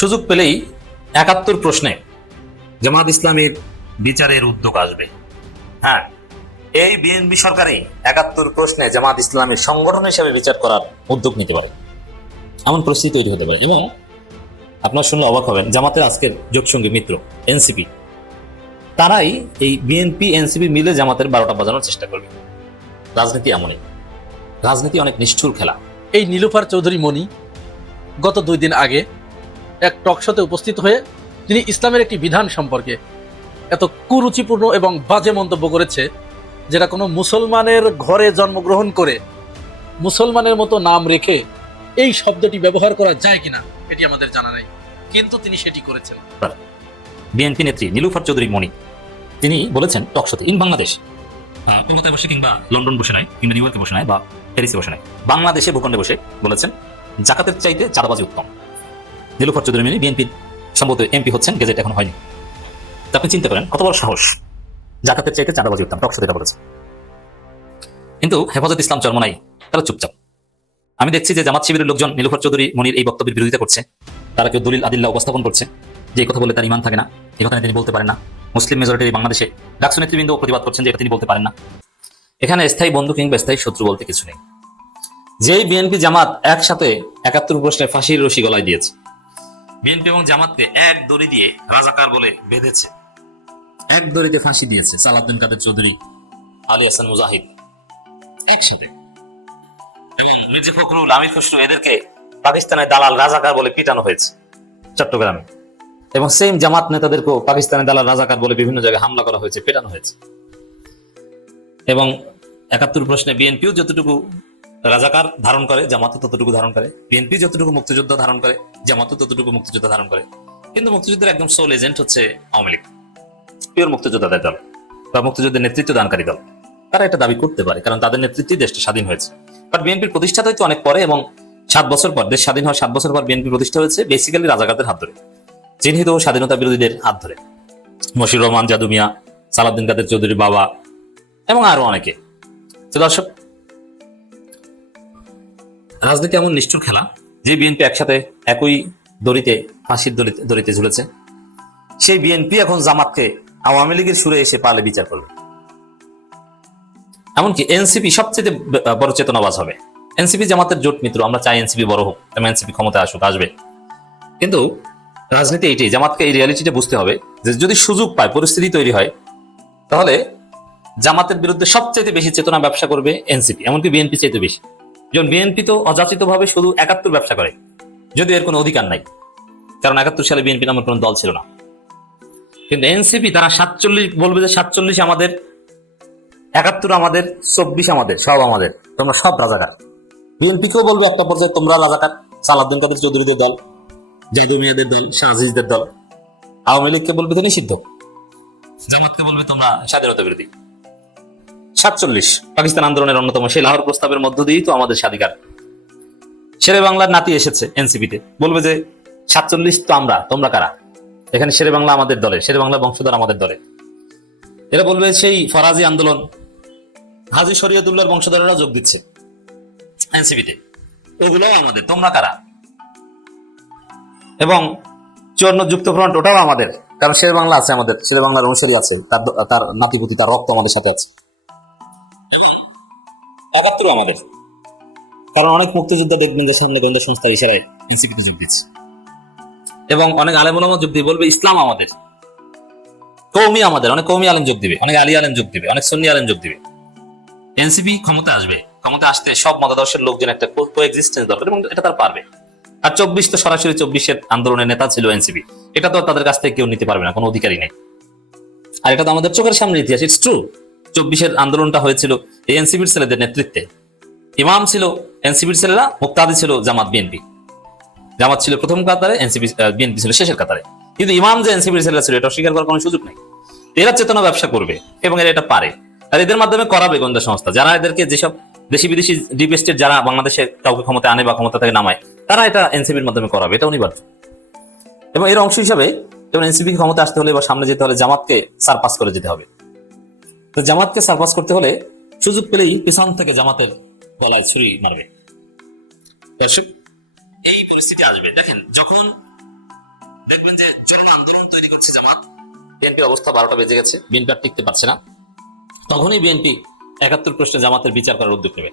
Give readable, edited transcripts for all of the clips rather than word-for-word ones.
সুযোগ পেলেই ৭১ প্রশ্নে জামাত ইসলামের বিচারের উদ্যোগ আসবে। হ্যাঁ, এই বিএনপি সরকারই ৭১ প্রশ্নে জামাত ইসলামের সংগঠন হিসেবে বিচার করার উদ্যোগ নিতে পারে, এমন পরিস্থিতি তৈরি হতে পারে। এবং আপনার শুনলে অবাক হবেন, জামাতের আজকের যোগসঙ্গী মিত্র এনসিপি, তারাই এই বিএনপি এনসিপি মিলে জামাতের ১২টা বাজানোর চেষ্টা করবে। রাজনীতি এমনই, রাজনীতি অনেক নিষ্ঠুর খেলা। এই নীলুফার চৌধুরী মনি গত ২ দিন আগে এক টকশোতে উপস্থিত হয়ে তিনি ইসলামের একটি বিধান সম্পর্কে এত কুরুচিপূর্ণ এবং বাজে মন্তব্য করেছে, যেটা কোনো মুসলমানের ঘরে জন্মগ্রহণ করে মুসলমানের মতো নাম রেখে এই শব্দটি ব্যবহার করা যায় কিনা এটি আমাদের জানা নেই, কিন্তু তিনি সেটি করেছেন। বিএনপি নেত্রী নীলুফার চৌধুরী মনি তিনি বলেছেন টকশোতে, ইন বাংলাদেশ, কলকাতায় বসে কিংবা লন্ডন বসে নয়, কিংবা নিউ ইয়র্কে বসে নয়, বা প্যারিসে বসে নয়, বাংলাদেশে ভূখণ্ডে বসে বলেছেন জাকাতের চাইতে চাঁদাবাজি উত্তম। নীলুফার চৌধুরী মনি বিএনপির সম্ভবত এমপি হচ্ছেন, গেজেট এখন হয়নি। আপনি চিন্তা করেন কত বড় সাহস, জাকাতের চাইতে চাঁদাবাজি উত্তম, টকশোতে এটা বলেছে। কিন্তু হেফাজত ইসলাম চরমনাই তারা চুপচাপ। আমি দেখছি যে জামাত শিবিরের লোকজন নীলুফার চৌধুরী মনির এই বক্তব্যের বিরোধিতা করছে। তারা কেউ দলিল আদিল্লা উপস্থাপন করছে যে এই কথা বলে তার ইমান থাকে না, এই কথা তিনি বলতে পারেন না। মুসলিম মেজরিটির বাংলাদেশে ডাকসু নেতৃবৃন্দ প্রতিবাদ করছেন যে এটা তিনি বলতে পারেন না। এখানে স্থায়ী বন্ধু কিংবা স্থায়ী শত্রু বলতে কিছু নেই। যেই বিএনপি জামাত একসাথে ৭১ প্রশ্নে ফাঁসির রশি গলায় দিয়েছে, বিএনপি এবং জামাতকে এক দড়ি দিয়ে রাজাকার বলে বেঁধেছে, এক দড়িতে ফাঁসি দিয়েছে সালাউদ্দিন কাদের চৌধুরী, আলী হাসান মুজাহিদ একসাথে, এবং মির্জা ফখরুল, আমির খসরু, এদেরকে পাকিস্তানের দালাল রাজাকার বলে পিটানো হয়েছে চট্টগ্রামে। এবং সেম জামাত নেতাদেরকেও পাকিস্তানের দালাল রাজাকার বলে বিভিন্ন জায়গায় হামলা করা হয়েছে, পেটানো হয়েছে। এবং ৭১ প্রশ্নে বিএনপিও যতটুকু রাজাকার ধারণ করে, জামাতও ততটুকু ধারণ করে। বিএনপি যতটুকু মুক্তিযোদ্ধা ধারণ করে, জামাতও ততটুকু মুক্তিযোদ্ধা ধারণ করে। কিন্তু মুক্তিযুদ্ধের একদম সোল এজেন্ট হচ্ছে আওয়ামী লীগ, পিওর মুক্তিযোদ্ধাদের দল বা মুক্তিযুদ্ধের নেতৃত্ব দানকারী দল। তারা এটা দাবি করতে পারে, কারণ তাদের নেতৃত্বে দেশটা স্বাধীন হয়েছে। বাট বিএনপির প্রতিষ্ঠা হয়তো অনেক পরে, এবং ৭ বছর পর, দেশ স্বাধীন হওয়ার ৭ বছর পর বিএনপি প্রতিষ্ঠা হয়েছে বেসিক্যালি রাজাকারদের হাত ধরে, চিহ্নিত স্বাধীনতা বিরোধীদের হাত ধরে, মশিউর রহমান, জাদু মিয়া, সালাউদ্দিন কাদের চৌধুরী বাবা, এবং আরো অনেকে। তো দর্শক, রাজনীতি এমন নিষ্ঠুর খেলা যে বিএনপি একসাথে একই দড়িতে, ফাঁসির দড়িতে ঝুলেছে, সেই বিএনপি এখন জামাতকে আওয়ামী লীগের সুরে এসে পালে বিচার করবে। এমনকি এনসিপি সবচেয়ে বড় চেতনাবাজ হবে। এনসিপি জামাতের জোট মিত্র, আমরা চাই এনসিপি বড় হোক, এবং এনসিপি ক্ষমতায় আসুক, আসবে। কিন্তু রাজনীতি এইটাই, জামাতকে এই রিয়ালিটিটা বুঝতে হবে যে যদি সুযোগ পায়, পরিস্থিতি তৈরি হয়, তাহলে জামাতের বিরুদ্ধে সবচেয়ে বেশি চেতনা ব্যবসা করবে এনসিপি, এমনকি বিএনপি চাইতে বেশি। যেমন বিএনপি তো অযাচিত ভাবে শুধু ৭১ ব্যবসা করে, যদিও এর কোনো অধিকার নাই, কারণ ৭১ সালে বিএনপি নামের কোনো দল ছিল না। কিন্তু এনসিপি তারা ৪৭ বলবে যে ৪৭ আমাদের, ৭১ আমাদের, ২৪ আমাদের, সব আমাদের, তোমরা সব রাজাকার। বিএনপিকেও বলবে একটা পর্যায়ে তোমরা রাজাকার, সালাউদ্দিন কাদের চৌধুরীদের দল, জাদু মিয়াদের দল, শাহ আজিজদের দল। আওয়ামী লীগকে বলবে তো নিষিদ্ধ, জামাতকে বলবে তোমরা স্বাধীনতা বিরোধী। ৪৭ পাকিস্তান আন্দোলনের অন্যতম সেই লাহোর প্রস্তাবের মধ্য দিয়েই তো আমাদের স্বাধিকার। শেরে বাংলার নাতি এসেছে এনসিপিতে, বলবে যে ৪৭ তো আমরা, তোমরা কারা? এখানে শেরে বাংলা আমাদের দলে, শেরে বাংলা বংশধর আমাদের দলে। এরা বলবে সেই ফরাজি আন্দোলন, হাজী শরীয়তুল্লাহর বংশধরেরা যোগ দিচ্ছে এনসিপিতে, ওগুলোও আমাদের, তোমরা কারা? এবং ৫৪ যুক্ত ফ্রন্ট, ওটাও আমাদের, কারণ শেরে বাংলা আছে আমাদের, শেরে বাংলার অনুসারী আছে, তার নাতিপুতি, তার রক্ত আমাদের সাথে আছে। ৭১ আমাদের, কারণ অনেক মুক্তিযোদ্ধা দেখবেন যে সামনে গোয়েন্দা সংস্থা ইশারায় এনসিপিতে যোগ দিচ্ছে, এবং অনেক আলেম ওলামা যোগ দিয়ে বলবে ইসলাম আমাদের, কওমি আমাদের, অনেক কওমি আলেম যোগ দিবে, অনেক আলী আলেম যোগ দিবে, অনেক সুন্নি আলেম যোগ দিবে। এনসিপি ক্ষমতা আসবে, ক্ষমতা আসতে সব মতাদর্শের লোকজন একটা কোএক্সিস্টেন্স দরকার, এবং এটা তার পারবে। আর ২৪ তো সরাসরি ২৪-এর আন্দোলনের নেতা ছিল এনসিপি, এটা তো তাদের কাছ থেকে কেউ নিতে পারবে না, কোনো অধিকারই নেই। আর এটা তো আমাদের চোখের সামনে ইতিহাস, ইটস ট্রু। ২৪-এর আন্দোলনটা হয়েছিল এই এনসিপির ছেলেদের নেতৃত্বে। ইমাম ছিল এনসিপির ছেলেরা, মুক্তাদি ছিল জামাত বিএনপি। জামাত ছিল প্রথম কাতারে, এনসিপি বিএনপি ছিল শেষের কাতারে। কিন্তু ইমাম যে এনসিপির ছেলেরা ছিল, এটা অস্বীকার করার কোনো সুযোগ নেই। এরা চেতনা ব্যবসা করবে, এবং এরা এটা পারে, আর এদের মাধ্যমে করাবে গোয়েন্দা সংস্থা, যারা এদেরকে, যেসব দেশি বিদেশি ডিপ স্টেট যারা বাংলাদেশে কাউকে ক্ষমতা আনে বা ক্ষমতা থেকে নামায়, তারা এটা এনসিপির মাধ্যমে করাবে, এটা অনিবার্য। এবং এর অংশ হিসাবে যেমন এনসিপি ক্ষমতা আসতে হলে বা সামনে যেতে হলে জামাতকে সারপাস করে যেতে হবে। তো জামাতকে সারপাস করতে হলে সুযোগ পেলেই পেছন থেকে জামাতের গলায় ছুরি মারবে। দর্শক, এই পরিস্থিতি আসবে। দেখেন, যখন দেখবেন যে জন আন্দোলন তৈরি করছে জামাত, বিএনপির অবস্থা 12টা বেজে গেছে, বিএনপি আর টিকতে পারছে না, তখনই বিএনপি 71 প্রশ্নে জামাতের বিচার করার উদ্যোগ নেবে।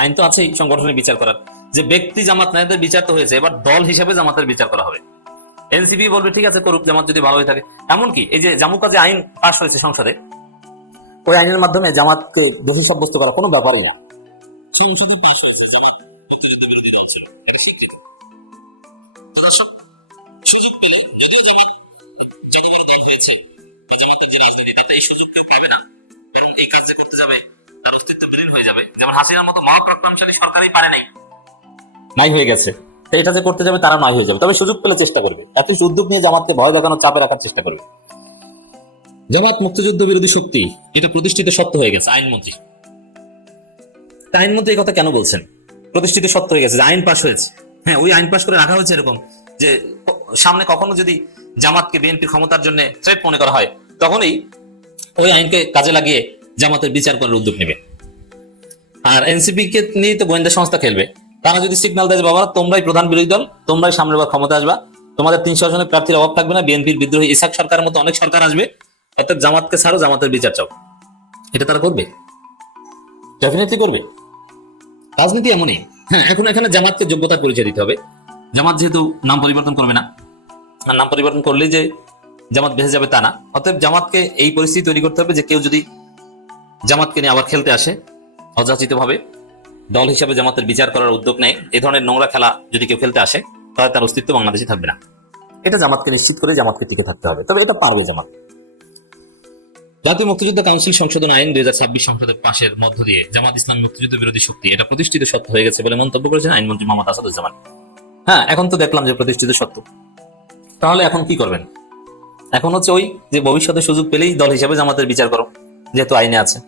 আইন তো আছেই সংগঠনের বিচার করার, যে ব্যক্তি জামাত নায়কদের বিচার তো হয়েছে, এবার দল হিসেবে জামাতের বিচার করা হবে। এনসিপি বলবে ঠিক আছে করুক, জামাত যদি ভালো হয়ে থাকে। এমনকি এই যে জামুকা যে আইন পাশ হয়েছে সংসদে, ওই আইনের মাধ্যমে জামাতকে দোষী সাব্যস্ত করা কোনো ব্যাপারই না। সংসদে পাশ হয়েছে, জামাত মুক্তিযুদ্ধ বিরোধী দল ছিল, এটা স্বীকৃত। তো দর্শক, সুযোগ পেলে, যদিও জামাত যত বড় দল হয়েছে, জামাতের যে রাজনীতিটা এই সুযোগ কেউ পাবে না, এবং এই কাজ যে করতে যাবে তার অস্তিত্ব বিলীন হয়ে যাবে। যেমন হাসিনার মতো মহাপ্রজ্ঞাশালী সরকারই পারে নাই হয়ে গেছে, এটা যে করতে যাবে তারা নাই হয়ে যাবে। তবে সুযোগ পেলে চেষ্টা করবে, অ্যাটলিস্ট উদ্যোগ নিয়ে জামাতকে ভয় দেখানো, চাপে রাখার চেষ্টা করবে। জামাত মুক্তিযুদ্ধ বিরোধী শক্তি, এটা প্রতিষ্ঠিত সত্য হয়ে গেছে। আইনমন্ত্রী এই কথা কেন বলছেন? প্রতিষ্ঠিত সত্য হয়ে গেছে, আইন পাশ হয়েছে। হ্যাঁ, ওই আইন পাশ করে রাখা হয়েছে এরকম যে সামনে কখনো যদি জামাতকে বিএনপি ক্ষমতার জন্য থ্রেট মনে করা হয়, তখনই ওই আইনকে কাজে লাগিয়ে জামাতের বিচার করার উদ্যোগ নেবে। আর এনসিপি কে নিয়ে তো গোয়েন্দা সংস্থা খেলবে। তারা যদি সিগন্যাল দেয় বাবা তোমরাই প্রধান বিরোধী দল, তোমরাই সামনের বার ক্ষমতা আসবা, তোমাদের 300 জনের প্রার্থীর অভাব থাকবে না, বিএনপির বিদ্রোহী ইসাক সরকারের মতো অনেক সরকার আসবে, অর্থাৎ জামাতকে ছাড়ো, জামাতের বিচার চাও, এটা তারা করবে, ডেফিনেটলি করবে। রাজনীতি এমনই। হ্যাঁ, এখন এখানে জামাতকে যোগ্যতার পরিচয় দিতে হবে। জামাত যেহেতু নাম পরিবর্তন করবে না, আর নাম পরিবর্তন করলেই যে জামাত বেঁচে যাবে তা না। অতএব জামাতকে এই পরিস্থিতি তৈরি করতে হবে যে কেউ যদি জামাতকে নিয়ে আবার খেলতে আসে অযাচিত ভাবে, দল হিসাবে জামাতের বিচার করার উদ্যোগ নেয়, এই ধরনের নোংরা খেলা যদি কেউ খেলতে আসে, তাহলে তার অস্তিত্ব বাংলাদেশে থাকবে না। এটা জামাতকে নিশ্চিত করে জামাতকে টিকে থাকতে হবে। তবে এটা পারবে জামাত। জাতীয় মুক্তিযুদ্ধ কাউন্সিল সংশোধন আইন 2026 সংসদের পাশের মধ্য দিয়ে জামাত ইসলামী মুক্তিযুদ্ধ বিরোধী শক্তি, এটা প্রতিষ্ঠিত সত্য হয়ে গেছে বলে মন্তব্য করেছেন আইনমন্ত্রী মোহাম্মদ আসাদুজ্জামান। হ্যাঁ, এখন তো দেখলাম যে প্রতিষ্ঠিত সত্য। তাহলে এখন কি করবেন? এখন হচ্ছে ওই যে ভবিষ্যতে সুযোগ পেলেই দল হিসেবে জামাতের বিচার করো, যেহেতু আইনে আছে।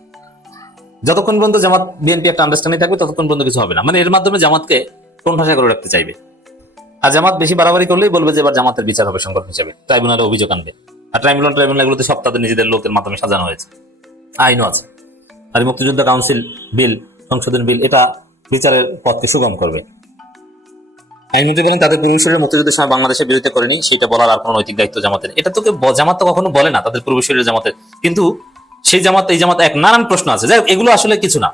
যতক্ষণ পর্যন্ত জামাত বিএনপি একটা আন্ডারস্ট্যান্ডিং থাকবে ততক্ষণ পর্যন্ত কিছু হবে না। মানে এর মাধ্যমে জামাতকে কোণঠাসা করে রাখতে চাইবে। আর জামাত বেশি বাড়াবাড়ি করলেই বলবে যে এবার জামাতের বিচার হবে সংগঠন হিসেবে, ট্রাইব্যুনালে অভিযোগ আনবে। আর ট্রাইব্যুনালগুলোতে সব তাদের নিজেদের লোকের মাধ্যমে সাজানো হয়েছে, আইনও আছে। আর মুক্তিযুদ্ধ কাউন্সিল বিল, সংশোধন বিল, এটা বিচারের পথকে সুগম করবে। আইনমন্ত্রী বলেন তাদের পূর্বসূরীরা মুক্তিযুদ্ধের সময় বাংলাদেশের বিরুদ্ধে করেনি, সেটা বলার আর কোনো নৈতিক দায়িত্ব জামাতের। এটা তো জামাত তো কখনো বলে না তাদের পূর্বসূরীরা জামাতের, কিন্তু সেই জামাত এই জামাত এক নানান প্রশ্ন আছে। যাই হোক, এগুলো আসলে কিছু না।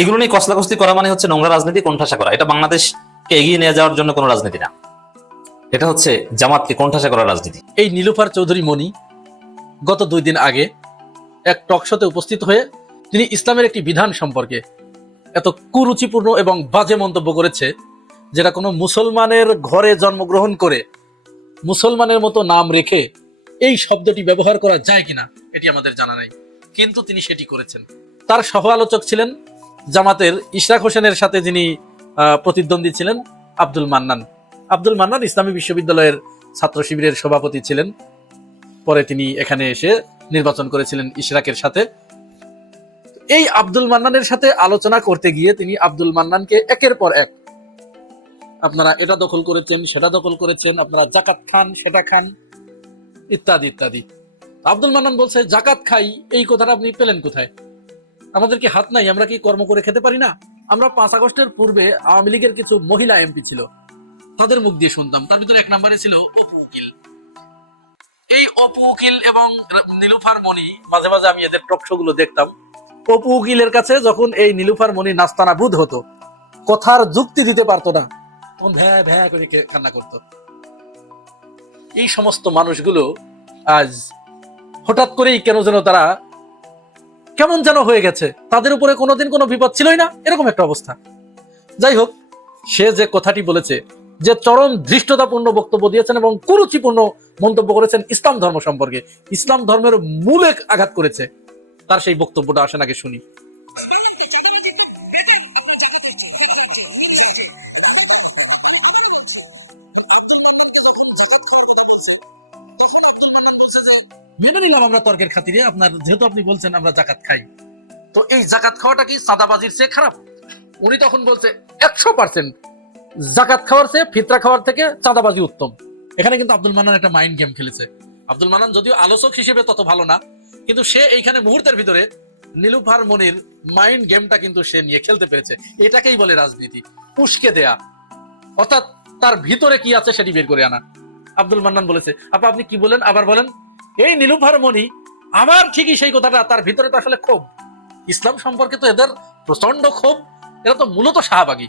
এগুলো নিয়ে কসলাকস্তি করা মানে হচ্ছে নোংরা রাজনীতি, কোণঠাসা করা। এটা বাংলাদেশকে এগিয়ে নিয়ে যাওয়ার জন্য কোনো রাজনীতি না, এটা হচ্ছে জামাতকে কোণঠাসা করার রাজনীতি। এই নীলুফার চৌধুরী মনি গত 2 দিন আগে এক টকশোতে উপস্থিত হয়ে তিনি ইসলামের একটি বিধান সম্পর্কে এত কুরুচিপূর্ণ এবং বাজে মন্তব্য করেছে, যেটা কোনো মুসলমানের ঘরে জন্মগ্রহণ করে মুসলমানের মতো নাম রেখে এই শব্দটি ব্যবহার করা যায় কিনা এটি আমাদের জানা নাই, কিন্তু তিনি সেটি করেছেন। তার সহ আলোচক ছিলেন জামাতের ইশরাক হোসেনের সাথে যিনি প্রতিদ্বন্দ্বী ছিলেন আব্দুল মান্নান। আব্দুল মান্নান ইসলামী বিশ্ববিদ্যালয়ের ছাত্র শিবিরের সভাপতি ছিলেন, পরে তিনি এখানে এসে নির্বাচন করেছিলেন ইশরাকের সাথে। এই আব্দুল মান্নানের সাথে আলোচনা করতে গিয়ে তিনি আব্দুল মান্নানকে একের পর এক, আপনারা এটা দখল করেছেন, সেটা দখল করেছেন, আপনারা জাকাত খান, সেটা খান, ইত্যাদি ইত্যাদি। আব্দুল মান্নান বলছে জাকাত খাই, এই কথাটা আপনি পেলেন কোথায়? আমাদের কি হাত নাই? আমরা কি কর্ম করে খেতে পারি না? আমরা 5 আগস্টের পূর্বে আওয়ামী লীগের কিছু মহিলা এমপি ছিল, তাদের মুখ দিয়ে শুনতাম। তার ভিতরে 1 নম্বরে ছিল অপু উকিল। এই অপু উকিল এবং নীলুফার মনি, মাঝে মাঝে আমি এদের টক শো গুলো দেখতাম। অপু উকিলের কাছে যখন এই নীলুফার মনি নাস্তানাবুদ হতো, কথার যুক্তি দিতে পারতো না, তখন ভ্যা ভ্যা করে কান্না করতো। এই সমস্ত মানুষগুলো আজ হঠাৎ করেই কেন যেন তারা কেমন যেন হয়ে গেছে, তাদের উপরে কোনোদিন কোনো বিপদ ছিলই না, এরকম একটা অবস্থা। যাই হোক, সে যে কথাটি বলেছে, যে চরম ধৃষ্টতাপূর্ণ বক্তব্য দিয়েছেন এবং কুরুচিপূর্ণ মন্তব্য করেছেন ইসলাম ধর্ম সম্পর্কে, ইসলাম ধর্মের মূলে আঘাত করেছে, তার সেই বক্তব্যটা আসেন আগে শুনি। মেনে নিলাম আমরা তর্কের খাতিরে, আপনার যেহেতু আপনি বলছেন আমরা জাকাত খাই, তো এই জাকাত খাওয়াটা কি সাদাবাজির চেয়ে খারাপ? উনি তখন বলছে 100% জাকাত খাওয়ার চেয়ে ফিতরা খাওয়ার থেকে চাঁদাবাজি উত্তম। এখানে কিন্তু আব্দুল মান্নান একটা মাইন্ড গেম খেলেছে। আব্দুল মান্নান যদিও আলোচক হিসেবে তত ভালো না, কিন্তু সে এইখানে মুহূর্তের ভিতরে নীলুফার মনির মাইন্ড গেমটা কিন্তু সে নিয়ে খেলতে পেরেছে। এটাকেই বলে রাজনীতি, উস্কে দেয়া, অর্থাৎ তার ভিতরে কি আছে সেটি বের করে আনা। আব্দুল মান্নান বলেছে। আপনি কি বলেন, আবার বলেন। এই নীলুফার মনি আমার ঠিকই সেই কথাটা, তার ভিতরে তো আসলে ক্ষোভ, ইসলাম সম্পর্কে তো এদের প্রচন্ড ক্ষোভ। এরা তো মূলত শাহবাগী,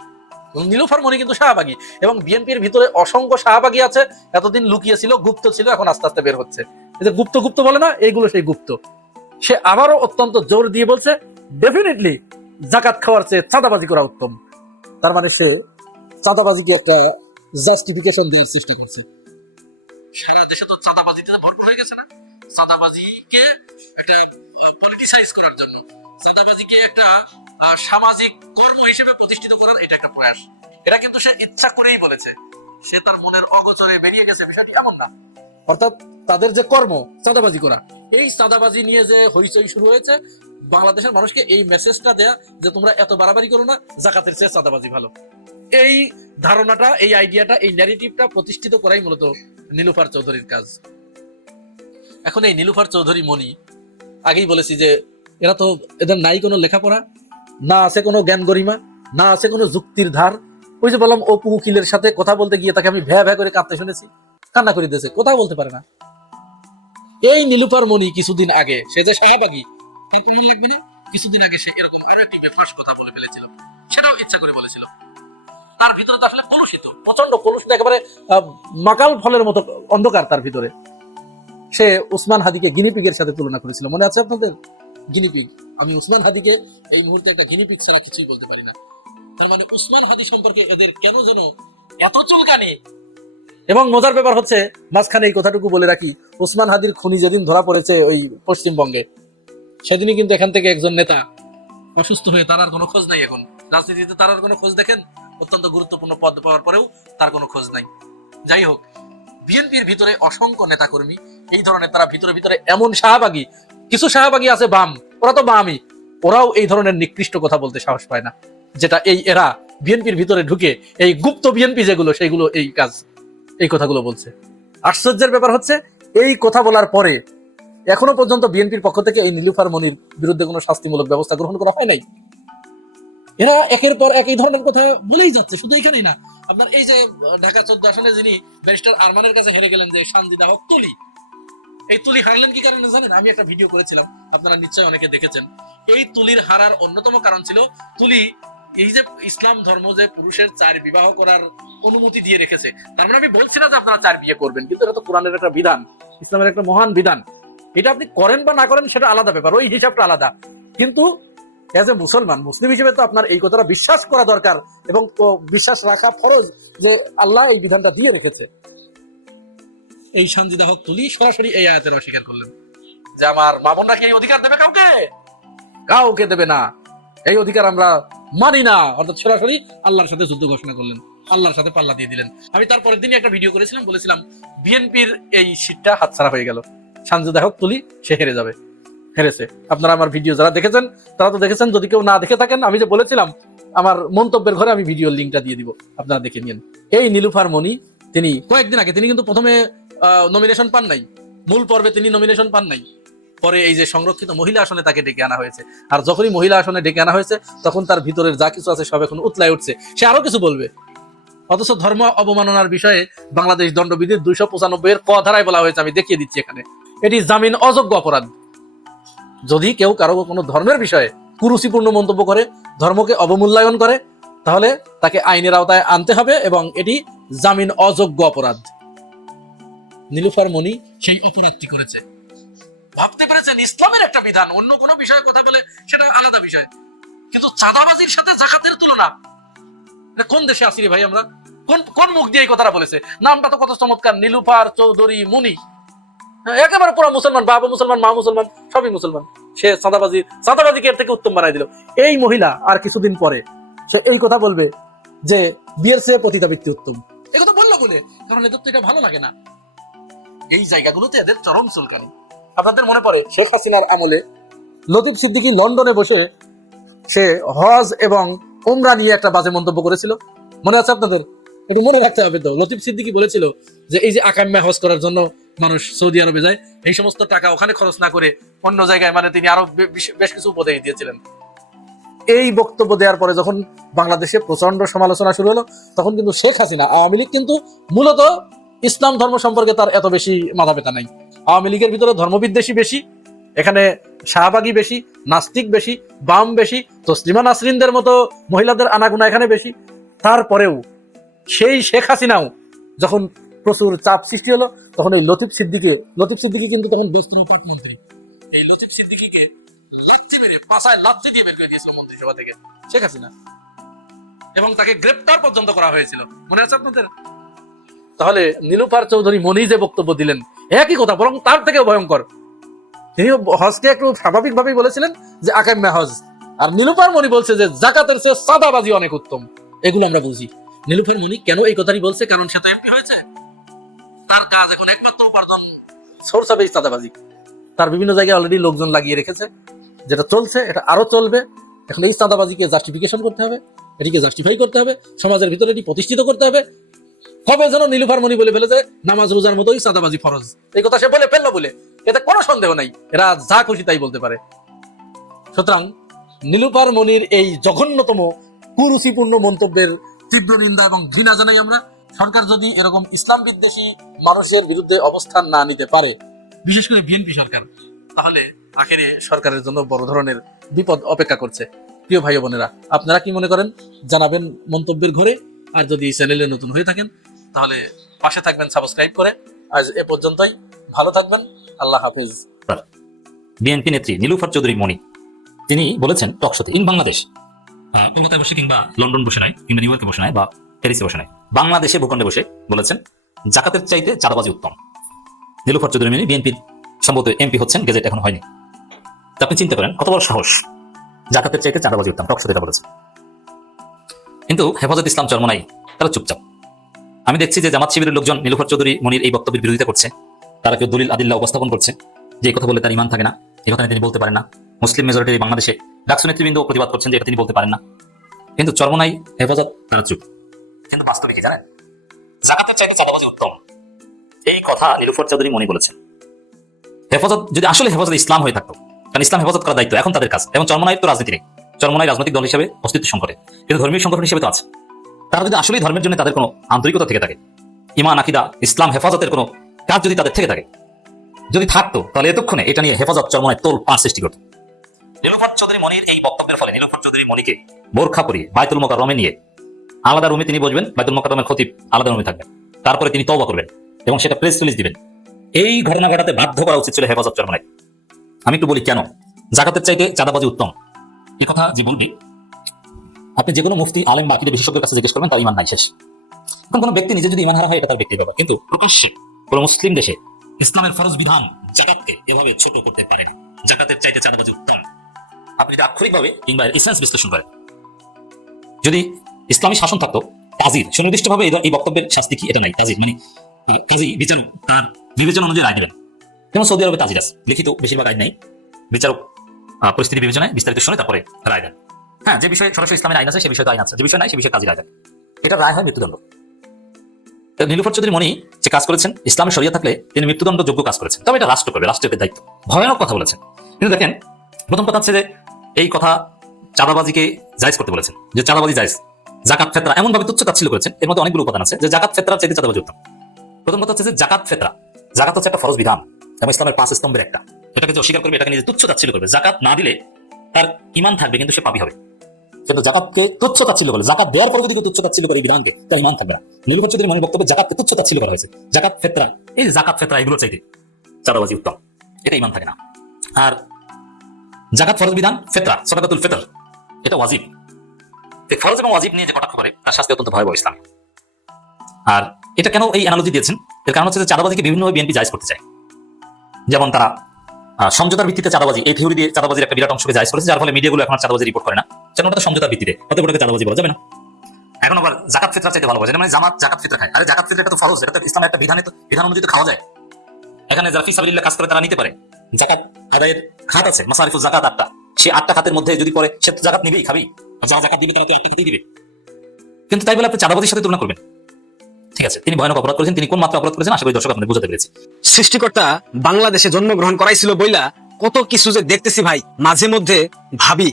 নীলুফার মনি কিন্তু শাহবাগী, এবং বিএনপির ভিতরে অসংখ্য শাহবাগী আছে। এতদিন লুকিয়ে ছিল, গুপ্ত ছিল, এখন আস্তে আস্তে বের হচ্ছে। এই যে গুপ্ত গুপ্ত বলে না, এইগুলো সেই গুপ্ত। সে আবারও অত্যন্ত জোর দিয়ে বলছে, ডেফিনেটলি জাকাত খাওয়ার চেয়ে চাঁদাবাজি করা উত্তম। তার মানে সে চাঁদাবাজিকে একটা জাস্টিফিকেশন দেওয়ার চেষ্টা করছে। সারা দেশে তো চাঁদাবাজিতে ভরপুর হয়ে গেছে না, চাঁদাবাজিকে একটা পলিটিসাইজ করার জন্য, চাঁদাবাজিকে একটা সামাজিক কর্ম হিসেবে প্রতিষ্ঠিত করার এটা একটা প্রয়াস। এটা কিন্তু সে ইচ্ছা করেই বলেছে, সে তার মনের অগোচরে বেরিয়ে গেছে, বিষয়টি এমন না। অর্থাৎ তাদের যে কর্ম চাঁদাবাজি করা, এই চাঁদাবাজি নিয়ে যে হইচই শুরু হয়েছে, বাংলাদেশের মানুষকে এই মেসেজটা দেয়া যে তোমরা এত বাড়াবাড়ি করো না, জাকাতের চেয়ে চাঁদাবাজি ভালো। এই ধারণাটা, এই আইডিয়াটা, এই ন্যারেটিভটা প্রতিষ্ঠিত করাই মূলত নীলুফার চৌধুরীর কাজ। এখন এই নীলুফার চৌধুরী মনি, আগেই বলেছি যে এরা তো, এদের নাই কোনো লেখাপড়া, না আছে কোনো জ্ঞান গরিমা, না আছে কোনো যুক্তির ধার। ওই যে বললাম, অপু উকিলের সাথে কথা বলতে গিয়ে তাকে আমি ভ্যা ভ্যা করে কাঁদতে শুনেছি, কান্না করে দিয়েছে, কোথাও বলতে পারে না। এই নীলুফার মনি কিছুদিন আগে, সে যে শাহবাগী তার প্রমাণ লাগবে না, কিছুদিন আগে সে এরকম আরো একটি বেফাস কথা বলে ফেলেছিল, সেটাও ইচ্ছা করে বলেছিল। তার ভিতরে তো আসলে কলুষিত, প্রচন্ড কলুষিত, একেবারে মাকাল ফলের মতো অন্ধকার তার ভিতরে। সে উসমান হাদিকে গিনিপিগের সাথে তুলনা করেছিল, মনে আছে আপনাদের? গিনিপিগ, আমি উসমান হাদিকে এই মুহূর্তে একটা গিনিপিগ ছাড়া কিছুই বলতে পারি না। তার মানে উসমান হাদি সম্পর্কে এদের কেন যেন এত চুলকানি। এবং মজার ব্যাপার হচ্ছে, মাঝখানে এই কথাটুকু বলে রাখি, উসমান হাদির খুনি যেদিন ধরা পড়েছে ওই পশ্চিমবঙ্গে, সেদিনই কিন্তু এখান থেকে একজন নেতা অসুস্থ হয়ে, তার আর কোনো খোঁজ নাই। এখন রাজনীতিতে তার আর কোনো খোঁজ, দেখেন অত্যন্ত গুরুত্বপূর্ণ পদ পাওয়ার পরেও তার কোনো খোঁজ নাই। যাই হোক, বিএনপির ভিতরে অসংখ্য নেতাকর্মী এই ধরনের, তারা ভিতরে ভিতরে এমন শাহবাগী, কিছু শাহবাগী আছে বাম, ওরা তো বামই, ওরাও এই ধরনের নিকৃষ্ট কথা বলতে সাহস পায় না, যেটা এই এরা বিএনপির ভিতরে ঢুকে, এই গুপ্ত বিএনপি যেগুলো, সেইগুলো এই কাজ, এই কথাগুলো বলছে। আশ্চর্যের ব্যাপার হচ্ছে, এই কথা বলার পরে এখনো পর্যন্ত বিএনপির পক্ষ থেকে এই নীলুফার মনির বিরুদ্ধে কোনো শাস্তিমূলক ব্যবস্থা গ্রহণ করা হয় নাই। এরা একের পর এক এই ধরনের কথা বলেই যাচ্ছে। শুধু এখানেই না, আপনার এই যে ঢাকা 14 আসনে যিনি ব্যারিস্টার আরমানের কাছে হেরে গেলেন, যে সানজিদা হক তুলি, এই তুলি হারলেন কি কারণে জানেন? আমি একটা ভিডিও করেছিলাম, আপনারা নিশ্চয়ই অনেকে দেখেছেন। এই তুলির হারার অন্যতম কারণ ছিল, তুলি এই যে ইসলাম ধর্ম যে পুরুষের 4 বিবাহ করার অনুমতি দিয়ে রেখেছে, তার মানে আমি বলছি না যে আপনারা 4 বিয়ে করবেন, কিন্তু এটা তো কোরআনের একটা বিধান, ইসলামের একটা মহান বিধান। এটা আপনি করেন বা না করেন সেটা আলাদা ব্যাপার, ওই হিসাবটা আলাদা। কিন্তু এজ এ মুসলমান, মুসলিম হিসেবে তো আপনার এই কথাটা বিশ্বাস করা দরকার, এবং বিশ্বাস রাখা ফরজ যে আল্লাহ এই বিধানটা দিয়ে রেখেছে। এই সানজিদা হক তুলি সরাসরি এই আয়াতের অস্বীকার করলেন যে আমার মা বোনরা কি এই অধিকার দেবে কাউকে? কাউকে দেবে না, এই অধিকার আমরা মানি না। অর্থাৎ সরাসরি আল্লাহর সাথে যুদ্ধ ঘোষণা করলেন, আল্লাহর সাথে পাল্লা দিয়ে দিলেন। আমি তারপরের দিনই একটা ভিডিও করেছিলাম, বলেছিলাম বিএনপির এই সিটটা হাতছাড়া হয়ে গেল, সানজিদা হক তুলি সে হেরে যাবে, হেরেছে। আপনারা আমার ভিডিও যারা দেখেছেন তারা তো দেখেছেন, যদি কেউ না দেখে থাকেন, আমি যে বলেছিলাম আমার মন্তব্যের ঘরে আমি ভিডিওর লিঙ্কটা দিয়ে দিব, আপনারা দেখে নিন। এই নীলুফার মনি, তিনি কয়েকদিন আগে, তিনি কিন্তু প্রথমে নমিনেশন পান নাই, মূল পর্বে তিনি নমিনেশন পান নাই, পরে এই যে সংরক্ষিত মহিলা আসনে তাকে ডেকে আনা হয়েছে। আর যখনই মহিলা আসনে ডেকে আনা হয়েছে, তখন তার ভিতরের যা কিছু আছে সব এখন উতলায় উঠছে, সে আরো কিছু বলবে। অথচ ধর্ম অবমাননার বিষয়ে বাংলাদেশ দণ্ডবিধির 295 এর ক ধারায় বলা হয়েছে, আমি দেখিয়ে দিচ্ছি এখানে, এটি জামিন অযোগ্য অপরাধ। যদি কেউ কারো কোনো ধর্মের বিষয়ে কুরুচিপূর্ণ মন্তব্য করে, ধর্মকে অবমূল্যায়ন করে, তাহলে তাকে আইনের আওতায় আনতে হবে, এবং এটি জামিন অযোগ্য অপরাধ। নীলুফার মনি সেই অপরাধটি করেছে, ভাবতে পেরেছেন ইসলামের একটা বিধান, অন্য কোনো বিষয়ে কথা বলে সেটা আলাদা বিষয়, কিন্তু চাঁদাবাজির সাথে জাকাতের তুলনা, কোন দেশে আছি রে ভাই আমরা? কোন কোন মুখ দিয়ে এই কথাটা বলেছে? নামটা তো কত চমৎকার, নীলুফার চৌধুরী মনি, একেবারে পুরো মুসলমান, বাবা মুসলমান, মা মুসলমান, সবই মুসলমান। সে চাঁদাবাজিকে এর থেকে উত্তম বানাই দিল। এই মহিলা আর কিছুদিন পরে সে এই কথা বলবে যে বিয়ের চেয়ে পতিতাবৃত্তি উত্তম। এই কথা বললো বলে, কারণ এদের তো এটা ভালো লাগে না। এই জায়গাগুলোতে এদের চরম চুলকানো। আপনাদের মনে পড়ে শেখ হাসিনার আমলে লতিফ সিদ্দিকী লন্ডনে বসে সে হজ এবং উমরা নিয়ে একটা বাজে মন্তব্য করেছিল, মনে আছে আপনাদের? এটি মনে রাখতে হবে তো। লতিফ সিদ্দিকী বলেছিল যে এই যে আকাম্যা হজ করার জন্য মানুষ সৌদি আরবে যায়, এই সমস্ত টাকা ওখানে খরচ না করে অন্য জায়গায়, মানে তিনি আরো বেশ কিছু উপদেশ দিয়েছিলেন। এই বক্তব্য দেওয়ার পরে যখন বাংলাদেশে প্রচন্ড সমালোচনা শুরু হলো, তখন কিন্তু শেখ হাসিনা, আওয়ামী লীগ কিন্তু মূলত ইসলাম ধর্ম সম্পর্কে তার এত বেশি মাথা ব্যথা নাই। আওয়ামী লীগের ভিতরে ধর্মবিদ্বেষী বেশি, এখানে শাহবাগী বেশি, নাস্তিক বেশি, বাম বেশি, তসলিমা নাসরিনদের মতো মহিলাদের আনাগোনা এখানে বেশি। তারপরেও সেই শেখ হাসিনাও যখন প্রচুর চাপ সৃষ্টি হলো, তখন এই লতিফ সিদ্দিকী কিন্তু তখন বস্ত্র পাট মন্ত্রী, এই লতিফ সিদ্দিকীকে লাথি মেরে পাছায় লাথি দিয়ে বের করে দিয়েছিল মন্ত্রিসভা থেকে শেখ হাসিনা, এবং তাকে গ্রেপ্তার পর্যন্ত করা হয়েছিল, মনে আছে আপনাদের? তাহলে নীলুফার চৌধুরী মনি যে বক্তব্য দিলেন একই কথা, বরং তার থেকেও ভয়ঙ্কর। তিনি হজকে একটু স্বাভাবিকভাবেই বলেছিলেন যে আকাম্যা হজ, আর নীলুফার মনি বলছে যে জাকাতের চেয়ে সাদাবাজি অনেক উত্তম। এগুলো আমরা বুঝি। নীলুফার মনি কেন এই কথাটি বলছে? কারণ সে তো এমপি হয়েছে, তার কাজ এখন একমাত্র উপার্জন সোর্স হবে সাদাবাজি। তার বিভিন্ন জায়গায় অলরেডি লোকজন লাগিয়ে রেখেছে, যেটা চলছে এটা আরো চলবে। এখন এই সাদাবাজিকে জাস্টিফিকেশন করতে হবে, এটিকে জাস্টিফাই করতে হবে, সমাজের ভিতরে এটি প্রতিষ্ঠিত করতে হবে। কবে যেন নীলুফার মনি বলে ফেলে যে নামাজ রোজার মতোই সাদাবাজি ফরজ, এই কথা সে বলে ফেললো বলে এতে কোনো সন্দেহ নাই, এরা যা খুশি তাই বলতে পারে। সুতরাং নীলুফার মনির এই জঘন্যতম কুরুচিপূর্ণ মন্তব্যের তীব্র নিন্দা এবং ঘৃণা জানাই আমরা। সরকার যদি এরকম ইসলাম বিদ্বেষী মানুষের বিরুদ্ধে অবস্থান না নিতে পারে, বিশেষ করে বিএনপি সরকার, তাহলে আখেরে সরকারের জন্য বড় ধরনের বিপদ অপেক্ষা করছে। প্রিয় ভাই বোনেরা, আপনারা কি মনে করেন জানাবেন মন্তব্যের ঘরে। আর যদি এই চ্যানেলে নতুন হয়ে থাকেন তাহলে পাশে থাকবেন সাবস্ক্রাইব করে। আজ এ পর্যন্তই, ভালো থাকবেন, আল্লাহ হাফিজ। বিএনপি নেত্রী নীলুফার চৌধুরী মনি তিনি বলেছেন টকশোতে ইন বাংলাদেশ, কলকাতায় বসে কিংবা লন্ডন বসে নয়, কিংবা নিউ ইয়র্কে বসে নয়, বা প্যারিসে বসে নয়, বাংলাদেশে ভূখণ্ডে বসে বলেছেন জাকাতের চাইতে চাঁদাবাজি উত্তম। নীলুফার চৌধুরী মনি বিএনপির সম্ভবত এমপি হচ্ছেন, গেজেট এখন হয়নি। তো আপনি চিন্তা করেন কত বড় সাহস, জাকাতের চাইতে চাঁদাবাজি উত্তম, টকশোতে এটা বলেছেন। কিন্তু হেফাজত ইসলাম চরমনাই তারা চুপচাপ। আমি দেখছি যে জামাত শিবিরের লোকজন নীলুফার চৌধুরী মনির এই বক্তব্যের বিরোধিতা করছে। তারা কেউ দলিল আদিল্লাহ উপস্থাপন করছে যে এই কথা বলে তার ইমান থাকে না, এই কথা তিনি বলতে পারেন না। মুসলিম মেজরিটির বাংলাদেশে ডাকসু নেতৃবৃন্দ প্রতিবাদ করছেন যে এটা তিনি বলতে পারেন না। কিন্তু চরমনাই হেফাজত তারা চুপ। কিন্তু বাস্তবে কি জানেন, জাকাতের চাইতে চাঁদাবাজি উত্তম, এই কথা নীলুফার চৌধুরী মনি বলেছেন। হেফাজত যদি আসলে হেফাজত ইসলাম হয়ে থাকতো, কারণ ইসলাম হেফাজত করার দায়িত্ব এখন তাদের কাজ, এবং চরমনাইয়ের তো রাজনীতি নেই, চরমনাই রাজনৈতিক দল হিসেবে অস্তিত্ব সংকটে, কিন্তু ধর্মীয় সংগঠন হিসেবে তো আছে। তারা যদি আসলেই ধর্মের জন্য তাদের কোনো আন্তরিকতা থেকে থাকে, ইমান আকিদা ইসলাম হেফাজতের কোনো কাজ যদি তাদের থেকে থাকে, যদি থাকতো, তাহলে এতক্ষণে এটা নিয়ে হেফাজত চরমনায় তোল পাঁচ সৃষ্টি করত। নীলুফার চৌধুরী মনির এই বক্তব্যের ফলে নীলুফার চৌধুরী মনিকে বোরখা পরিয়ে বাইতুল মোকাররমে নিয়ে আলাদা রুমে তিনি বসবেন, বাইতুল মোকাররমের খতিব আলাদা রুমে থাকবেন, তারপরে তিনি তওবা করবেন এবং সেটা প্রেস রিলিজ দিবেন। এই ঘটনা ঘটাতে বাধ্য করা উচিত ছিল হেফাজত চরমনায়। আমি একটু বলি কেন জাকাতের চাইতে চাঁদাবাজি উত্তম। এই কথা যে বলবি, আপনি যে কোনো মুফতি আলেম বা আকীদা বিশেষজ্ঞের কাছে জিজ্ঞেস করবেন, তার ইমান নাই, শেষ। এখন কোনো ব্যক্তি নিজে যদি ইমান হারা হয় এটা তার ব্যক্তির ব্যাপার, কিন্তু প্রকাশ্যে কোনো মুসলিম দেশে ইসলামের ফরজ বিধান জাকাতকে এভাবে ছোট করতে পারে না। জাকাতের চাইতে চাঁদাবাজি উত্তম। আপনি যদি আক্ষরিকভাবে কিংবা এসেন্স বিশ্লেষণ করেন, যদি ইসলামী শাসন থাকতো, কাজীর সুনির্দিষ্টভাবে এই বক্তব্যের শাস্তি কি এটা নাই। কাজী মানে কাজী বিচারক তার বিবেচনা অনুযায়ী রায় দেবেন। যেমন সৌদি আরবে তাজির আছে, লিখিত বেশিরভাগ আইন নেই, বিচারক পরিস্থিতি বিবেচনায় বিস্তারিত শুনে তারপরে রায় দেন। হ্যাঁ, যে বিষয়ে সরাসরি ইসলামের আইন আছে সে বিষয়ে আইন আছে, যে বিষয় নাই সে বিষয়ে কাজী রায় দেন। এটা রায় হয় মৃত্যুদণ্ড। নীলুফার চৌধুরী মনি যে কাজ করেছেন, ইসলামের শরিয়া থাকলে তিনি মৃত্যুদণ্ড যোগ্য কাজ করেছেন, তবে এটা রাষ্ট্র করবে, রাষ্ট্রের দায়িত্ব। ভয়ানক কথা বলেছেন। কিন্তু দেখেন, প্রথম কথা হচ্ছে যে এই কথা চাঁদাবাজিকে জায়েজ করতে বলেছেন, যে চাঁদাবাজি জায়েজ। জাকাত ফেতরা এমন ভাবে তুচ্ছ তাচ্ছিল্য করেছেন, এর মধ্যে অনেকগুলো উপাদান আছে যে জাকাত ফেতরার চাইতে চাঁদাবাজি উত্তম। প্রথম কথা হচ্ছে যে জাকাত ফেতরা, জাকাত হচ্ছে একটা ফরজ বিধান এবং ইসলামের 5 স্তম্ভের একটা। এটাকে যে অস্বীকার করবে, এটাকে নিজে তুচ্ছ তাচ্ছিল্য করবে। জাকাত না দিলে তার ঈমান থাকবে কিন্তু সে পাপী হবে। কিন্তু জাকাতকে তুচ্ছ তাচ্ছিল্য করে, জাকাত দেওয়ার পর যদি তুচ্ছ তাচ্ছিল্য করে এই বিধানকে, তার ঈমান থাকবে না। নীলুফার চৌধুরী মনির বক্তব্যে জাকাতকে তুচ্ছ তাচ্ছিল্য করা হয়েছে। জাকাত ফেতরা, এই যে জাকাত ফেতরা এগুলো চাইতে চাঁদাবাজি উত্তম, এটা ঈমান থাকে না। আর জাকাত ফরজ বিধান, ফেতরা সাদাকাতুল ফিতর এটা ওয়াজিব। ফরজ এবং ওয়াজিব নিয়ে যে কটাক্ষ করে তার শাস্তি অত্যন্ত ভয়াবহ ইসলাম। আর এটা কেন এই অ্যানালজি দিয়েছেন, এর কারণ হচ্ছে যে চাঁদাবাজিকে বিভিন্নভাবে বিএনপি জায়েজ করতে চায়। যেমন তারা সমঝোতার ভিত্তিতে চাঁদাবাজি, এই থিওরি দিয়ে চাঁদাবাজির একটা বিরাট অংশকে জায়েজ করেছে, যার ফলে মিডিয়াগুলো এখন চাঁদাবাজি রিপোর্ট করে না, যেন ওটা সমঝোতার ভিত্তিতে, অতএব ওটাকে চাঁদাবাজি বলা যাবে না। এখন আবার জাকাত ফিতরা চাইতে ভালো বোঝে, মানে জামাত জাকাত ফিতরা খায়। আরে জাকাত ফিতরা এটা তো ফরজ, এটা তো ইসলামের একটা বিধান অনুযায়ী খাওয়া যায়। এখানে যারা ফি সাবিলিল্লাহ কাজ করে তারা নিতে পারে। জাকাত আদায়ের খাত আছে, মাসারিফুজ জাকাত 8টা, সেই 8টা খাতের মধ্যে যদি পরে সে তো জাকাত নিবেই, খাবি। যারা জাকাত দিবে তারা তো 8টা খাতেই দিবে। কিন্তু তাই বলে আপনি চাঁদাবাজির সাথে তুলনা করবেন? ঠিক আছে, তিনি ভয়ানক অপরাধ করেছেন। তিনি কোন মাত্রা অপরাধ করেছেন আশা করি দর্শক আপনাদের বুঝাতে পেরেছি। সৃষ্টিকর্তা বাংলাদেশে জন্মগ্রহণ করাইছিল বইলা কত কিছু যে দেখতেছি ভাই, মাঝে মধ্যে ভাবি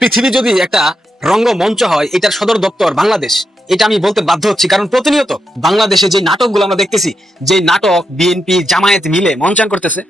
পৃথিবী যদি একটা রঙ্গমঞ্চ হয়, এটার সদর দপ্তর বাংলাদেশ, এটা আমি বলতে বাধ্য হচ্ছি, কারণ প্রতিনিয়ত বাংলাদেশে যে নাটকগুলো আমরা দেখতেছি, যে নাটক বিএনপি জামায়াত মিলে মঞ্চায়ন করতেছে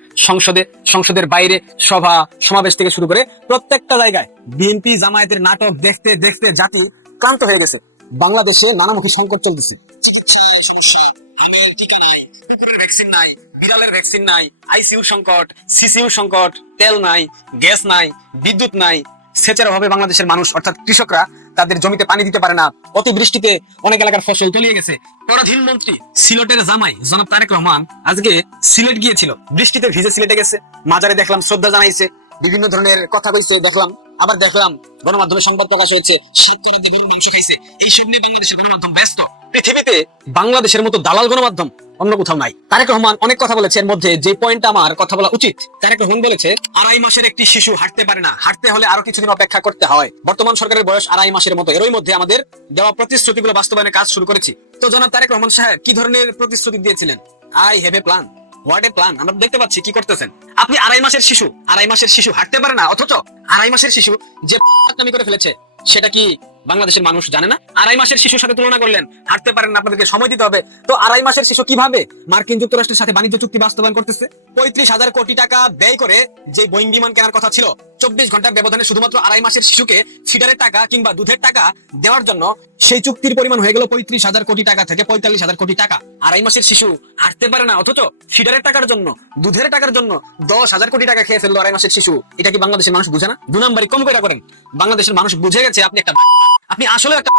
সংসদের বাইরে সভা সমাবেশ থেকে শুরু করে প্রত্যেকটা জায়গায় বিএনপি জামায়াতের নাটক দেখতে দেখতে জাতি ক্লান্ত হয়ে গেছে। বাংলাদেশে নানামুখী সংকট চলতেছে, চিকিৎসায় সমস্যা, আমের টিকা নাই, কুকুরের ভ্যাকসিন নাই, বিড়ালের ভ্যাকসিন নাই, আইসিইউ সংকট, সিসিইউ সংকট, তেল নাই, গ্যাস নাই, বিদ্যুৎ নাই, সেচের অভাবে বাংলাদেশের মানুষ অর্থাৎ কৃষকরা তাদের জমিতে পানি দিতে পারে না, অতিবৃষ্টিতে অনেক এলাকার ফসল তলিয়ে গেছে। পরাধীনমন্ত্রী সিলেটের জামাই জনাব তারেক রহমান আজকে সিলেট গিয়েছিল, বৃষ্টিতে ভিজে সিলেটে গেছে, মাজারে দেখলাম শ্রদ্ধা জানাইছে, বিভিন্ন ধরনের কথা কইছে দেখলাম, আবার দেখলাম গণমাধ্যমে সংবাদ প্রকাশ হয়েছে শতকরা দিয়ে গরুর মাংস খাইছে। এইসব নিয়ে বাংলাদেশের গণমাধ্যম ব্যস্ত। পৃথিবীতে বাংলাদেশের মতো দালাল গণমাধ্যম অন্য কোথাও নাই। তারেক রহমান অনেক কথা বলেছে, এর মধ্যে যে পয়েন্ট আমার কথা বলা উচিত, তারেক রহমান বলেছে 2.5 মাসের একটি শিশু হাঁটতে পারে না, হাঁটতে হলে আরো কিছুদিন অপেক্ষা করতে হয়। বর্তমান সরকারের বয়স 2.5 মাসের মতো, এরই মধ্যে আমাদের দেওয়া প্রতিশ্রুতিগুলো বাস্তবায়নের কাজ শুরু করেছি। তো জনাব তারেক রহমান সাহেব কি ধরনের প্রতিশ্রুতি দিয়েছিলেন? I have a plan, what a plan. আমরা দেখতে পাচ্ছি কি করতেছেন আপনি। 2.5 মাসের শিশু হাঁটতে পারে না, অথচ 2.5 মাসের শিশু যে নামি করে ফেলেছে সেটা কি বাংলাদেশের মানুষ জানে না? 2.5 মাসের শিশুর সাথে তুলনা করলেন, হাঁটতে পারেন না, আপনাদেরকে সময় দিতে হবে। তো 2.5 মাসের শিশু কিভাবে মার্কিন যুক্তরাষ্ট্রের সাথে বাণিজ্য চুক্তি বাস্তবায়ন করতেছে? 35,000 কোটি টাকা ব্যয় করে যে বোয়িং বিমান কেনার কথা ছিল, 24 ঘন্টার ব্যবধানে শুধুমাত্র 2.5 মাসের শিশুকে ফিডারের টাকা কিংবা দুধের টাকা দেওয়ার জন্য সেই চুক্তির পরিমাণ হয়ে গেল 35,000 কোটি টাকা থেকে 45,000 কোটি টাকা। 2.5 মাসের শিশু হাঁটতে পারে না, অথচ ফিডারের টাকার জন্য, দুধের টাকার জন্য 10,000 কোটি টাকা খেয়ে ফেললো 2.5 মাসের শিশু। এটা কি বাংলাদেশের মানুষ বুঝে না? 2 নম্বরই কম করে করেন। বাংলাদেশের মানুষ বুঝে গেছে আপনি আসলে একটা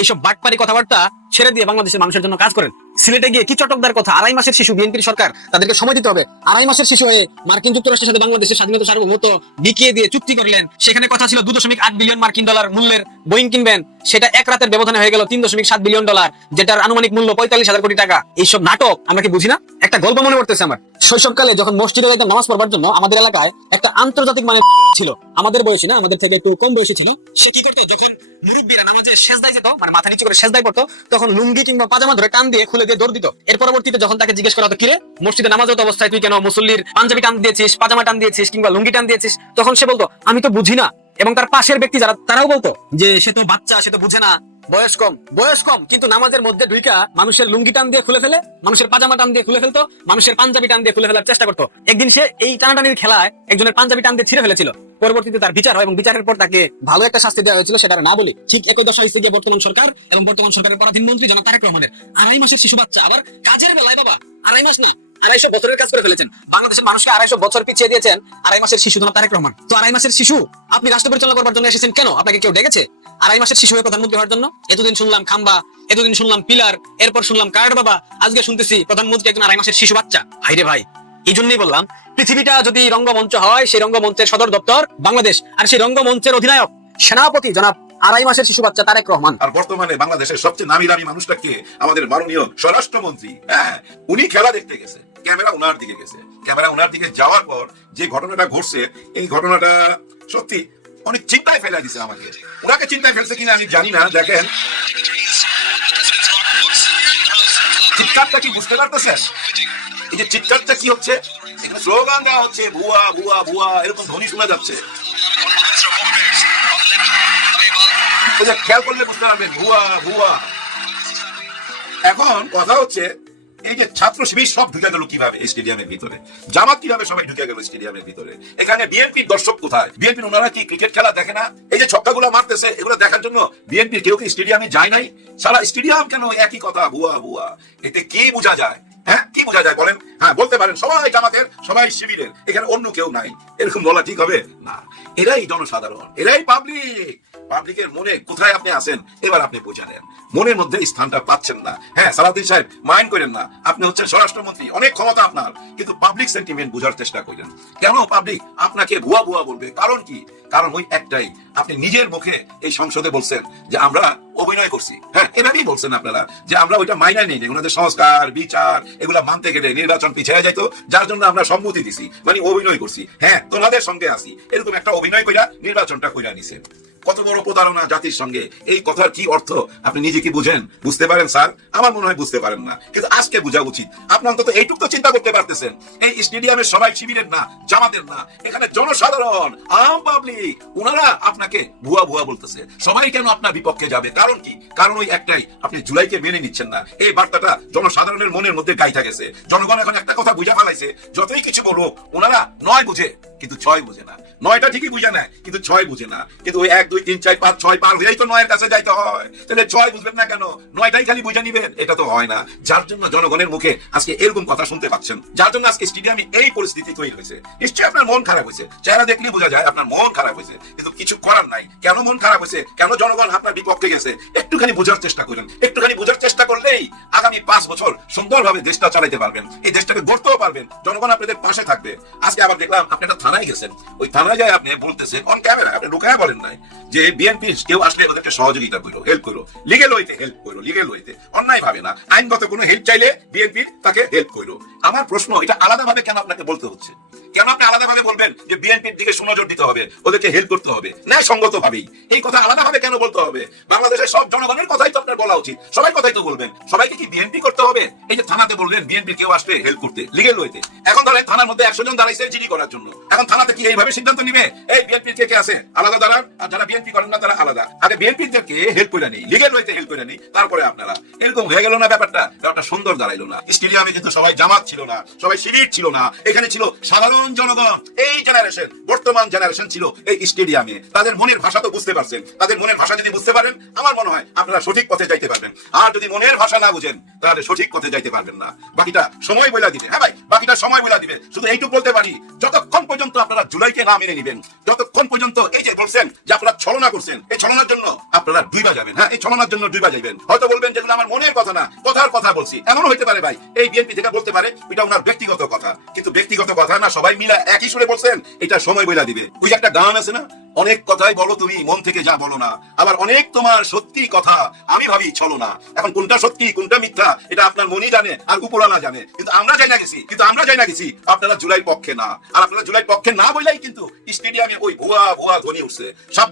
এইসব বাটপারি কথাবার্তা ছেড়ে দিয়ে বাংলাদেশের মানুষের জন্য কাজ করেন। সিলেটে গিয়ে কি চটকদার কথা, 2.5 মাসের শিশু, বিএনপির সরকার তাদেরকে সময় দিতে হবে। 2.5 মাসের শিশু হয়ে মার্কিন যুক্তরাষ্ট্রের সাথে বাংলাদেশের স্বাধীনতা সার্বভৌমত্ব বিকিয়ে দিয়ে চুক্তি করলেন। সেখানে কথা ছিল 2.8 বিলিয়ন মার্কিন ডলার মূল্যের বোয়িং কিনবেন, সেটা এক রাতের ব্যবধানে হয়ে গেল 3.7 বিলিয়ন ডলার, যেটার আনুমানিক মূল্য 45,000 কোটি টাকা। এইসব নাটক আমরা কি বুঝি না? একটা গল্প মনে পড়তেছে আমার। শৈশবকালে যখন মসজিদে যাইতাম নামাজ পড়বার জন্য, আমাদের এলাকায় একটা আন্তর্জাতিক মানে ছিল, আমাদের বয়সী না, আমাদের থেকে একটু কম বয়সী ছিল। সে কি করতো, যখন মুরব্বীরা নামাজে সেজদায় যেত, মানে মাথা নিচু করে সেজদায় পড়তো, তখন লুঙ্গি কিংবা পাজামা ধরে টান দিয়ে খুলে দিয়ে দৌড় দিত। এর পরবর্তীতে যখন তাকে জিজ্ঞেস করা হতো, কিরে মসজিদে নামাজরত অবস্থায় তুই কেন মুসল্লির পাঞ্জাবি টান দিয়েছিস, পাজামা টান দিয়েছিস কিংবা লুঙ্গি টান দিয়েছিস, তখন সে বলতো আমি তো বুঝি না। এবং তার পাশের ব্যক্তি যারা, তারাও বলতো যে সে তো বাচ্চা, সে তো বুঝে না, বয়স কম, কিন্তু নামাজের মধ্যে ঢুইকা মানুষের লুঙ্গি টান দিয়ে খুলে ফেলে, মানুষের পাজামা টান দিয়ে খুলে ফেলতো, মানুষের পাঞ্জাবি টান দিয়ে খুলে ফেলার চেষ্টা করতো। একদিন সে এই টানাটানির খেলায় একজনের পাঞ্জাবি টান দিয়ে ছিঁড়ে ফেলেছিল। পরবর্তীতে তার বিচার হয় এবং বিচারের পর তাকে ভালো একটা শাস্তি দেওয়া হয়েছিল, সেটা না বলি। ঠিক একই দশা হয়েছে গিয়ে বর্তমান সরকার এবং বর্তমান সরকারের পরাধীন মন্ত্রী জনাব তারেক রহমানের। 2.5 মাসের শিশু বাচ্চা, আবার কাজের বেলায় বাবা 2.5 মাস না 250 বছরের কাজ করে ফেলেছেন। বাংলাদেশের মানুষকে 250 বছর পিছিয়ে দিয়েছেন 2.5 মাসের শিশু জনাব তারেক রহমান। তো 2.5 মাসের শিশু আপনি রাষ্ট্র পরিচালনা করবার জন্য এসেছেন কেন? আপনাকে কেউ ডেকেছে 2.5 মাসের শিশু হয়ে প্রধানমন্ত্রী হওয়ার জন্য? এতদিন শুনলাম খাম্বা, এতদিন শুনলাম পিলার, এরপর শুনলাম কার্ড বাবা, আজকে শুনতেছি প্রধানমন্ত্রী একজন 2.5 মাসের শিশু বাচ্চা। হাইরে ভাই, এই জন্যই বললাম পৃথিবীটা যদি রঙ্গমঞ্চ হয়, সেই রঙ্গমঞ্চের সদর দপ্তর বাংলাদেশ, আর সেই রঙ্গমঞ্চের অধিনায়ক সেনাপতি জনাব 2.5 মাসের শিশু বাচ্চা তারেক রহমান। আর বর্তমানে বাংলাদেশের সবচেয়ে নামি দামি মানুষটাকে আমাদের মাননীয় স্বরাষ্ট্রমন্ত্রী, উনি খেলা দেখতে গেছে, ক্যামেরা উনার দিকে গেছে। ক্যামেরা উনার দিকে যাওয়ার পর যে ঘটনাটা ঘটছে, এই ঘটনাটা সত্যি অনেক চিন্তায় ফেলে দিছে আমাকে। ওনাকে চিন্তায় ফেলছে কিনা আমি জানি না। দেখেন চিৎকারটা কি বুঝতে পারতেছেন? এই যে চিৎকারটা কি হচ্ছে, স্লোগান দেওয়া হচ্ছে ভুয়া ভুয়া ভুয়া, এরকম ধ্বনি শোনা যাচ্ছে। খেয়াল করলে বুঝতে পারবেন ভুয়া ভুয়া। এখন কথা হচ্ছে এই যে ছাত্র শিবির সব ঢুকে গেল কিভাবে স্টেডিয়ামের ভিতরে, জামাত কিভাবে সবাই ঢুকে গেল স্টেডিয়ামের ভিতরে, এখানে বিএনপির দর্শক কোথায়? বিএনপির ওনারা কি ক্রিকেট খেলা দেখে না? এই যে ছক্কাগুলো মারতেছে এগুলো দেখার জন্য বিএনপির কেউ কি স্টেডিয়ামে যায় নাই? সারা স্টেডিয়াম কেন একই কথা ভুয়া ভুয়া? এতে কি বোঝা যায়? হ্যাঁ, কি বোঝা যায় বলেন? হ্যাঁ, বলতে পারেন সবাই জামাতের, সবাই শিবিরের, এখানে অন্য কেউ নাই, এরকম বলা ঠিক হবে না। এরাই জনসাধারণ, এরাই পাবলিক। পাবলিকের মনে কোথায় আপনি আছেন এবার আপনি বুঝে নেন। মনের মধ্যে স্থানটা পাচ্ছেন না। হ্যাঁ সালাউদ্দিন সাহেব, মাইন্ড করেন না, আপনি হচ্ছেন স্বরাষ্ট্রমন্ত্রী, অনেক ক্ষমতা আপনার, কিন্তু পাবলিক সেন্টিমেন্ট বোঝার চেষ্টা করেন। কেন পাবলিক আপনাকে ভুয়া ভুয়া বলবে? কারণ কি? কারণ ওই একটাই, আপনি নিজের মুখে এই সংসদে বলছেন যে আমরা অভিনয় করছি। হ্যাঁ, এভাবেই বলছেন আপনারা যে আমরা ওইটা মাইনা নেই, ওনাদের সংস্কার বিচার এগুলা মানতে গেলে নির্বাচন পিছিয়ে যেত, যার জন্য আমরা সম্মতি দিছি, মানে অভিনয় করছি। হ্যাঁ, তোমাদের সঙ্গে আসি, এরকম একটা অভিনয় কইরা নির্বাচনটা কইরা নিছে। কত বড় প্রতারণা জাতির সঙ্গে। এই কথার কি অর্থ আপনি নিজে কি বুঝেন? বুঝতে পারেন স্যার? আমার মনে হয় বুঝতে পারেন না, কিন্তু আজকে বোঝা উচিত। আপনি অন্তত এইটুকু তো চিন্তা করতে পারতেছেন, এই স্টেডিয়ামে সবাই শিবিরের না, জামাতের না, এখানে জনসাধারণ, আম পাবলিক, ওনারা আপনাকে ভুয়া ভুয়া বলতেছে। সবাই কেন আপনার বিপক্ষে যাবে? কারণ কি? কারণ ওই একটাই, আপনি জুলাইকে মেনে নিচ্ছেন না। এই বার্তাটা জনসাধারণের মনের মধ্যে গাইথা গেছে। জনগণ এখন একটা কথা বুঝা ফেলাইছে, যতই কিছু বলুক ওনারা 9 বুঝে কিন্তু 6 বুঝে না। 9টা ঠিকই বুঝে নেয় কিন্তু 6 বুঝে না। কিন্তু ওই 1 2 3 4 5 6 পার হয়েই তো 9 এর কাছে যাইতে হয়। তাহলে 6 বুঝবেন না কেন? 9টাই খালি বুঝে নিবেন, এটা তো হয় না। যার জন্য জনগণের মুখে আজকে এরকম কথা শুনতে পাচ্ছেন, যার জন্য আজকে স্টেডিয়ামে এই পরিস্থিতি তৈরি হয়েছে। নিশ্চয়ই আপনার মন খারাপ হয়েছে, চেহারা দেখলেই বোঝা যায় আপনার মন খারাপ হয়েছে, কিন্তু কিছু করার নাই। কেন মন খারাপ হয়েছে, কেন জনগণ আপনার বিপক্ষে গেছে, একটুখানি বোঝার চেষ্টা করেন। একটুখানি বোঝার চেষ্টা করলেই আগামী 5 বছর সুন্দরভাবে দেশটা চালাতে পারবেন, এই দেশটাকে গড়তেও পারবেন। জনগণ আপনাদের পাশে থাকবে। আজকে আবার দেখলাম আপনি একটা থানায় গেছেন, ওই থানায় যায় আপনি বলতেছেন অন ক্যামেরা, আপনি লুকায় বলেন নাই যে বিএনপি কেউ আসলে ওদেরকে সহযোগিতা করো, হেল্প করো, লিগেল হইতে হেল্প করো, লিগেল হইতে, অন্যায় ভাবে না, আইনগত কোনো হেল্প চাইলে বিএনপি তাকে হেল্প করো। আমার প্রশ্ন, এটা আলাদাভাবে কেন আপনাকে বলতে হচ্ছে? কেন আপনি আলাদাভাবে বলবেন যে বিএনপির দিকে সুনজর দিতে হবে, ওদেরকে হেল্প করতে হবে? ন্যায় সঙ্গত ভাবেই এই কথা আলাদাভাবে কেন বলতে হবে? বাংলাদেশের সব জনগণের কথাই তো আপনার বলা উচিত, সবাই কথাই তো বলবেন। সবাইকে কি বিএনপি করতে হবে? এই যে থানাতে বললেন বিএনপি কেউ আসলে হেল্প করতে, লিগেল হইতে, এখন ধরেন থানার মধ্যে 100 জন দাঁড়াইছে জিডি করার জন্য, এখন থানাতে কি এইভাবে সিদ্ধান্ত নিবে এই বিএনপির কে কে আছে আলাদা দাঁড়ান, আর যারা বিএনপি করেন না তারা আলাদা? আগে বিএনপিদেরকে হেল্প করে নেই, লিগেল হইতে হেল্প করে নেই, তারপরে আপনারা। এরকম হয়ে গেল না ব্যাপারটা? ব্যাপারটা সুন্দর দাঁড়াইলো না। স্টেডিয়ামে কিন্তু সবাই জামাত ছিল না, সবাই শিবির ছিল না, এখানে ছিল সাধারণ জনগণ। এই জেনারেশন, বর্তমান জেনারেশন ছিল এই স্টেডিয়ামে। তাদের মনের ভাষা তো বুঝতে পারছেন। তাদের মনের ভাষা যদি বুঝতে পারেন, আমার মনে হয় আপনারা সঠিক পথে যাইতে পারবেন। আর যদি মনের ভাষা না বুঝেন, তাহলে সঠিক পথে যাইতে পারবেন না। বাকিটা সময় বইলা দিবে। হ্যাঁ ভাই, বাকিটা সময় বইলা দিবে। শুধু এইটুকু বলতে পারি, যতক্ষণ পর্যন্ত আপনারা জুলাইকে না মেনে নিবেন, যতক্ষণ পর্যন্ত এই যে বলছেন যে আপনারা ছলনা করছেন, এই ছলনার জন্য আপনারা ডুইবা যাবেন। হ্যাঁ, এই ছলনার জন্য ডুইবা যাবেন। হয়তো বলবেন যেগুলো আমার মনের কথা না, কথার কথা বলছি। এমনও হইতে পারে ভাই, এই বিএনপি থেকে বলতে পারে এটা ওনার ব্যক্তিগত কথা, কিন্তু ব্যক্তিগত কথা না, সবাই মিলে একই সুরে বলছেন, এটা সময় বইলা দিবে। ওই যে একটা গান আছে না, অনেক কথাই বলো তুমি মন থেকে যা বলো না, আবার অনেক তোমার সত্যি কথা আমি ভাবি ছলো না। এখন কোনটা সত্যি কোনটা মিথ্যা এটা আপনার মনই জানে আর উপরওয়ালা জানে, কিন্তু আমরা যাই না গেছি আপনারা জুলাই পক্ষে না। আর আপনারা জুলাই পক্ষে না বললেই কিন্তু স্টেডিয়ামে ওই ভুয়া ভুয়া ধ্বনি উঠছে। সাবধান।